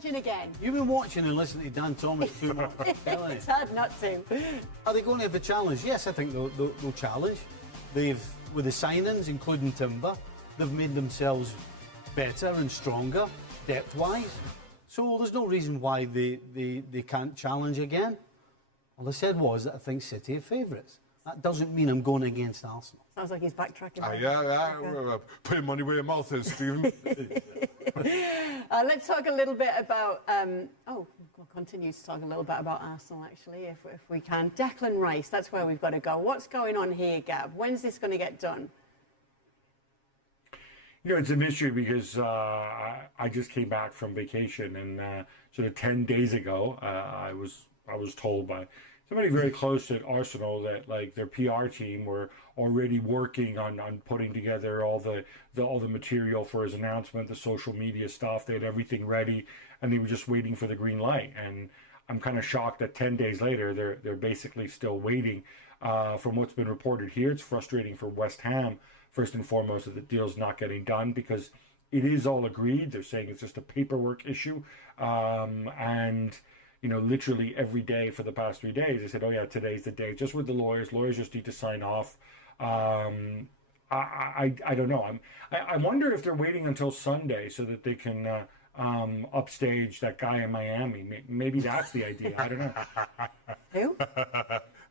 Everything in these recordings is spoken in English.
challenging again. You've been watching and listening to Dan Thomas too much. It's hard not to. Are they going to have a challenge? Yes, I think they'll challenge. With the signings, including Timber, they've made themselves better and stronger, depth-wise. So there's no reason why they can't challenge again. All I said was that I think City are favourites. That doesn't mean I'm going against Arsenal. Sounds like he's backtracking. Yeah. Put your money where your mouth is, Stephen. Let's talk a little bit about... we'll continue to talk a little bit about Arsenal, actually, if we can. Declan Rice, that's where we've got to go. What's going on here, Gab? When's this going to get done? You know, it's a mystery because I just came back from vacation, and sort of 10 days ago, I was told by somebody very close at Arsenal that like their PR team were already working on putting together all the material for his announcement, the social media stuff. They had everything ready, and they were just waiting for the green light. And I'm kind of shocked that 10 days later they're basically still waiting. From what's been reported here, it's frustrating for West Ham first and foremost that the deal's not getting done because it is all agreed. They're saying it's just a paperwork issue, and you know, literally every day for the past 3 days, they said, "Oh yeah, today's the day." Just with the lawyers just need to sign off. I don't know. I wonder if they're waiting until Sunday so that they can upstage that guy in Miami. Maybe that's the idea. I don't know. Who?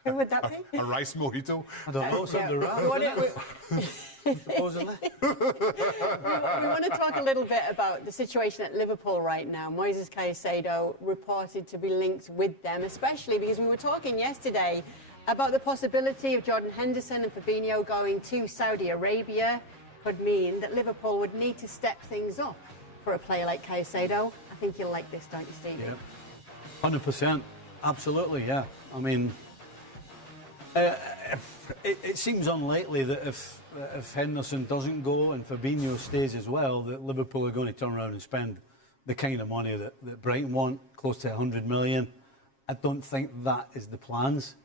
Who would that be? A rice mojito? I don't know. Something supposedly. We want to talk a little bit about the situation at Liverpool right now. Moises Caicedo reported to be linked with them, especially because we were talking yesterday about the possibility of Jordan Henderson and Fabinho going to Saudi Arabia. Could mean that Liverpool would need to step things up for a player like Caicedo. I think you'll like this, don't you, Stevie? Yeah, 100%. Absolutely, yeah. I mean, it seems unlikely that if Henderson doesn't go and Fabinho stays as well, that Liverpool are going to turn around and spend the kind of money that Brighton want, close to 100 million. I don't think that is the plans.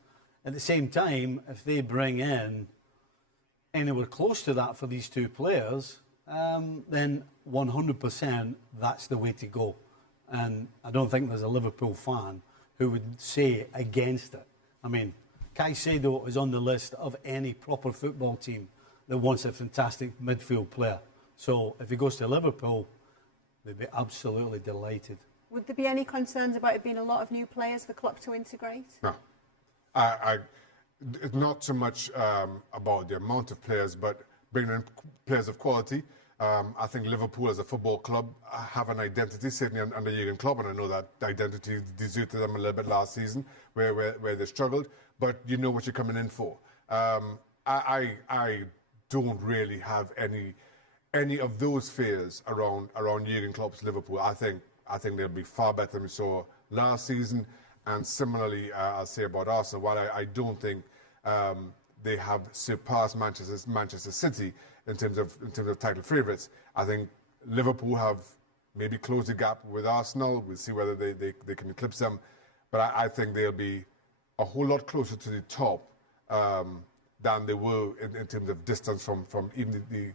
At the same time, if they bring in anywhere close to that for these two players, then 100% that's the way to go. And I don't think there's a Liverpool fan who would say against it. I mean, Caicedo is on the list of any proper football team that wants a fantastic midfield player. So if he goes to Liverpool, they'd be absolutely delighted. Would there be any concerns about it being a lot of new players for Klopp to integrate? No. It's not so much about the amount of players, but bringing in players of quality. I think Liverpool as a football club have an identity, certainly under Jurgen Klopp, and I know that the identity deserted them a little bit last season, where they struggled. But you know what you're coming in for. I don't really have any of those fears around Jurgen Klopp's Liverpool. I think they'll be far better than we saw last season. And similarly, I'll say about Arsenal, while I don't think they have surpassed Manchester City in terms of title favourites, I think Liverpool have maybe closed the gap with Arsenal. We'll see whether they can eclipse them. But I think they'll be a whole lot closer to the top than they were in terms of distance from even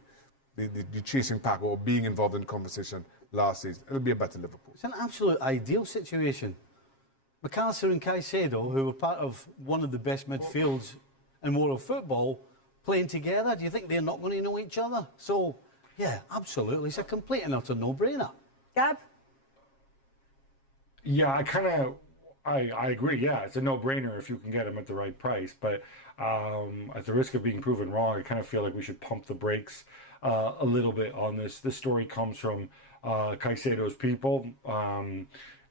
the chasing pack or being involved in the conversation last season. It'll be a better Liverpool. It's an absolute ideal situation. McAllister and Caicedo, who were part of one of the best midfields in world football, playing together. Do you think they're not going to know each other? So, yeah, absolutely. It's a complete and utter no-brainer. Gab? Yeah, I agree. Yeah, it's a no-brainer if you can get them at the right price. But at the risk of being proven wrong, I kind of feel like we should pump the brakes a little bit on this. This story comes from Caicedo's people,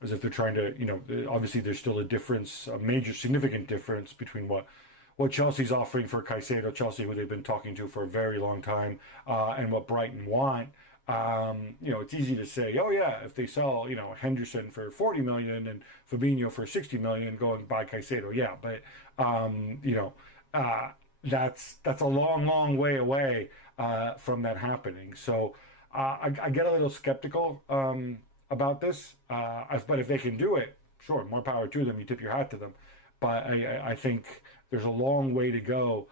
as if they're trying to, you know, obviously there's still a difference, a major, significant difference between what Chelsea's offering for Caicedo, Chelsea, who they've been talking to for a very long time, and what Brighton want. You know, it's easy to say, oh yeah, if they sell, you know, Henderson for 40 million and Fabinho for 60 million, go and buy Caicedo. Yeah, but you know, that's a long way away from that happening. So I get a little skeptical about this. But if they can do it, sure, more power to them. You tip your hat to them. But I think there's a long way to go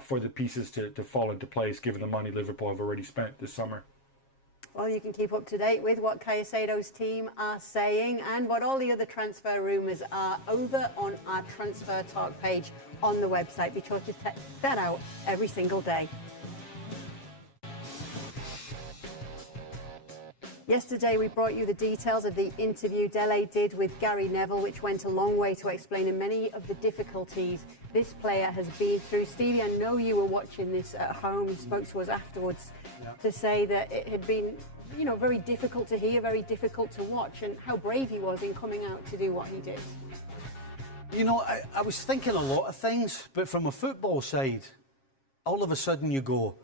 for the pieces to fall into place, given the money Liverpool have already spent this summer. Well, you can keep up to date with what Caicedo's team are saying and what all the other transfer rumours are over on our Transfer Talk page on the website. Be sure to check that out every single day. Yesterday, we brought you the details of the interview Dele did with Gary Neville, which went a long way to explaining many of the difficulties this player has been through. Stevie, I know you were watching this at home. You spoke to us afterwards to say that it had been, very difficult to hear, very difficult to watch, and how brave he was in coming out to do what he did. I was thinking a lot of things, but from a football side, all of a sudden you go,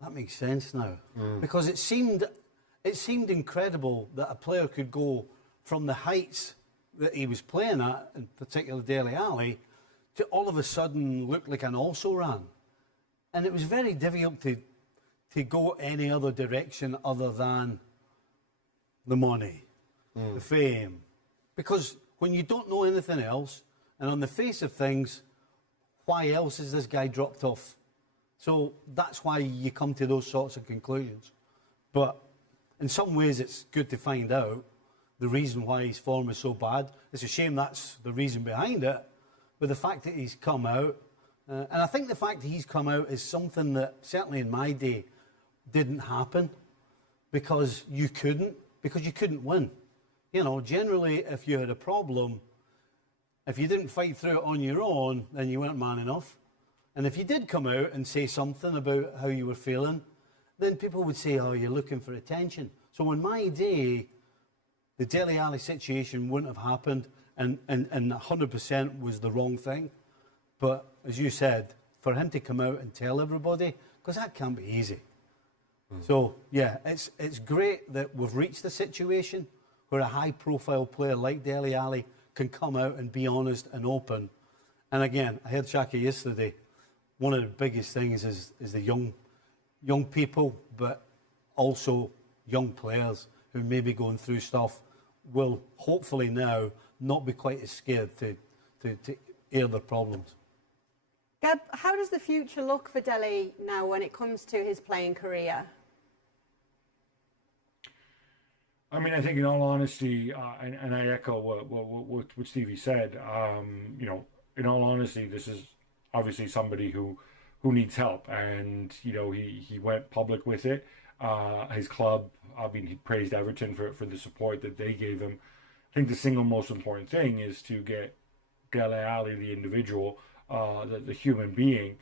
that makes sense now. Because it seemed incredible that a player could go from the heights that he was playing at, in particular Dele Alli, to all of a sudden look like an also-ran. And it was very difficult to go any other direction other than the money, the fame. Because when you don't know anything else, and on the face of things, why else is this guy dropped off? So that's why you come to those sorts of conclusions. But in some ways, it's good to find out the reason why his form is so bad. It's a shame that's the reason behind it. But the fact that he's come out, and I think the fact that he's come out is something that, certainly in my day, didn't happen because you couldn't win. Generally, if you had a problem, if you didn't fight through it on your own, then you weren't man enough. And if you did come out and say something about how you were feeling, then people would say, oh, you're looking for attention. So in my day, the Dele Alli situation wouldn't have happened, and 100% was the wrong thing. But as you said, for him to come out and tell everybody, because that can't be easy. So, yeah, it's great that we've reached the situation where a high-profile player like Dele Alli can come out and be honest and open. And again, I heard Shaka yesterday, one of the biggest things is the young people, but also young players who may be going through stuff will hopefully now not be quite as scared to air their problems. Gab, how does the future look for Dele now when it comes to his playing career? I mean, I think in all honesty, and I echo what Stevie said, in all honesty, this is obviously somebody who needs help, and he went public with it. His club, he praised Everton for the support that they gave him. I think the single most important thing is to get Dele Alli, the individual, the human being,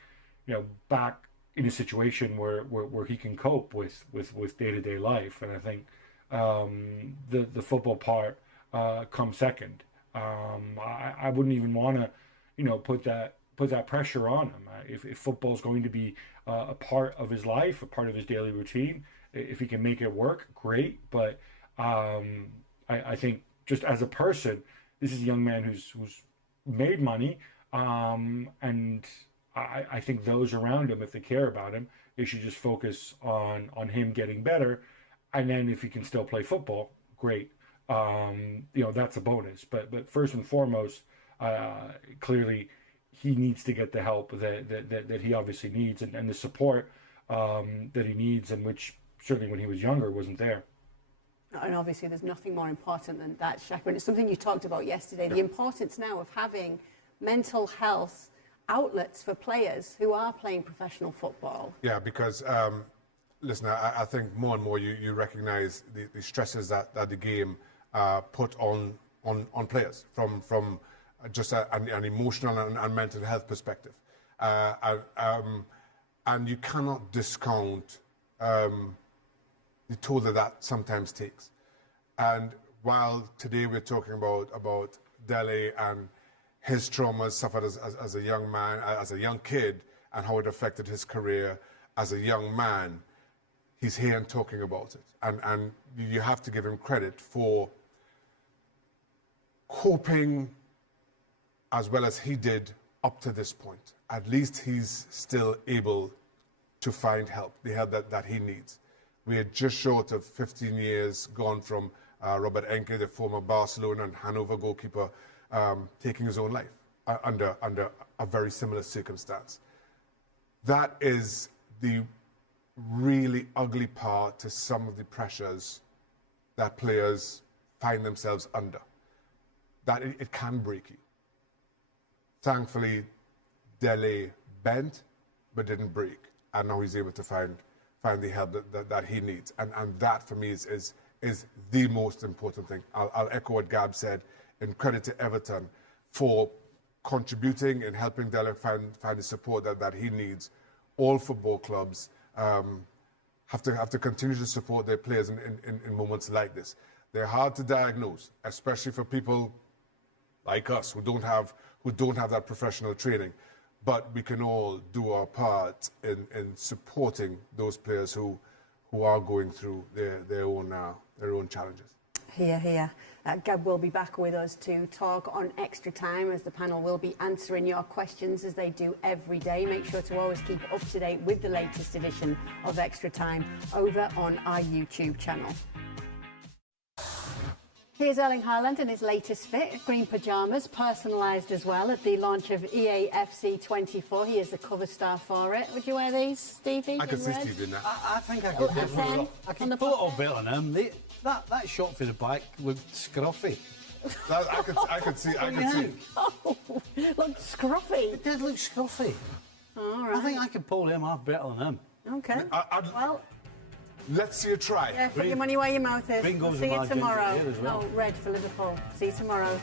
back in a situation where he can cope with day-to-day life. And I think the football part comes second. I wouldn't even want to, put that pressure on him. If football is going to be a part of his life, a part of his daily routine, if he can make it work, great. But I think just as a person, this is a young man who's made money, and I think those around him, if they care about him, they should just focus on him getting better. And then if he can still play football, great. That's a bonus. But first and foremost, clearly, he needs to get the help that he obviously needs, and the support that he needs, and which certainly when he was younger wasn't there. And obviously there's nothing more important than that, Shaka. And it's something you talked about yesterday, the importance now of having mental health outlets for players who are playing professional football. Yeah, because, listen, I think more and more you recognise the stresses that the game put on players from just an emotional and mental health perspective. And you cannot discount the toll that sometimes takes. And while today we're talking about Dele and his traumas suffered as a young man, as a young kid, and how it affected his career as a young man, he's here and talking about it. And you have to give him credit for coping as well as he did up to this point. At least he's still able to find help, the help that he needs. We are just short of 15 years gone from Robert Enke, the former Barcelona and Hanover goalkeeper, taking his own life under a very similar circumstance. That is the really ugly part to some of the pressures that players find themselves under. That it can break you. Thankfully, Dele bent, but didn't break. And now he's able to find the help that he needs. And that, for me, is the most important thing. I'll echo what Gab said, and credit to Everton for contributing and helping Dele find the support that he needs. All football clubs have to continue to support their players in moments like this. They're hard to diagnose, especially for people like us who don't have that professional training. But we can all do our part in supporting those players who are going through their own challenges. Here. Gab will be back with us to talk on Extra Time, as the panel will be answering your questions as they do every day. Make sure to always keep up to date with the latest edition of Extra Time over on our YouTube channel. Here's Erling Haaland in his latest fit, green pyjamas, personalised as well at the launch of EA FC 24. He is the cover star for it. Would you wear these, Stevie? I can in see red? Steve in that. I think I Oh, could and pull it then off. I on can the pull it top off better than him. That shot for the back looked scruffy. I could see. Oh, look scruffy. It did look scruffy. All right. I think I could pull him off better than him. Okay. Well, Let's see a try. yeah, put your money where your mouth is. Green goes See with you my ginger tomorrow. here as well. No, red for Liverpool. See you tomorrow.